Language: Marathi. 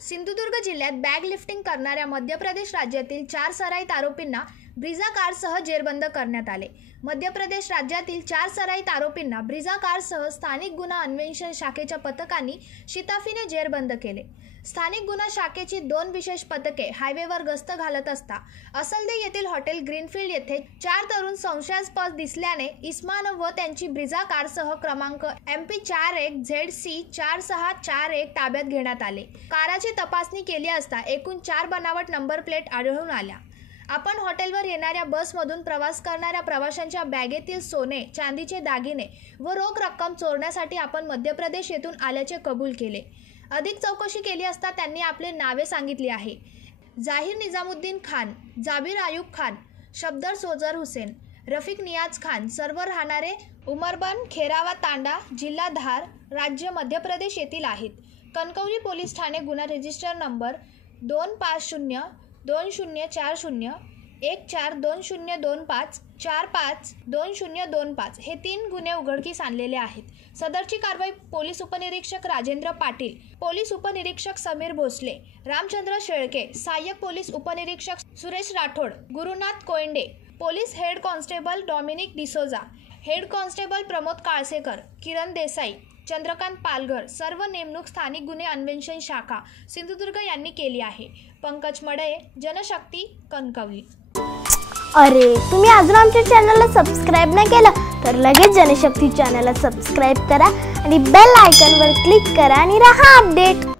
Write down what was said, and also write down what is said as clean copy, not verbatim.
सिंधुदुर्ग जिल्ह्यात बॅग लिफ्टिंग करणाऱ्या मध्य प्रदेश राज्यातील 4 सराईत आरोपींना ब्रिझा कारसह जेरबंद करण्यात आले। मध्य प्रदेश राज्यातील 4 सराईत आरोपींना ब्रिझा कारसह स्थानिक गुन्हा अन्वेषण शाखेच्या पथकांनी शिताफीने जेरबंद केले। स्थानिक गुन्हा शाखेची 2 विशेष पथके हायवेवर गस्त घालत असता असलदे येथील हॉटेल ग्रीनफील्ड येथे 4 तरुण संशयास्पद दिसल्याने इस्मान व त्यांची ब्रिझा कारसह क्रमांक MP41ZC4641 ताब्यात घेण्यात आले। कारची तपासणी केली असता एकूण 4 बनावट नंबर प्लेट आढळून आल्या। आपण हॉटेलवर येणाऱ्या बसमधून प्रवास करणाऱ्या प्रवाशांच्या बॅगेतील सोने, चांदीचे दागिने व रोख रक्कम चोरण्यासाठी आपण मध्य प्रदेश येथून आल्याचे कबूल केले। अधिक चौकशी केली असता त्यांनी आपले नावे सांगितले आहे। जाहीर निजामुद्दीन खान, जाबिर आयुब खान, शब्दर सोजर हुसेन, रफिक नियाज खान सर्व राहणारे उमरबन खेरावा तांडा, जिल्हा धार, राज्य मध्य प्रदेश येथील आहेत। कणकवली पोलीस ठाणे गुन्हा रजिस्टर नंबर 254014202545452025 हे 3 गुन्हे उघडकीस आणलेले आहेत। सदरची कारवाई पोलीस उपनिरीक्षक राजेंद्र पाटील, पोलीस उपनिरीक्षक समीर भोसले, रामचंद्र शेळके, सहाय्यक पोलीस उपनिरीक्षक Suresh Rathod, Gurunath Koyande, police head constable Dominic D'Souza, head constable Pramod Kalsekar, Kiran Desai, Chandrakant Palghar सर्व नेमणूक स्थानिक गुन्हे अन्वेषण शाखा सिंधुदुर्ग यांनी केली आहे। पंकज मडे, जनशक्ती, कणकवली। अरे तुम्ही अजून आमच्या चॅनलला सबस्क्राइब नाही केलं तर लगेच जनशक्ती चॅनलला सबस्क्राइब करा आणि बेल आयकॉनवर क्लिक करा आणि रहा अपडेट।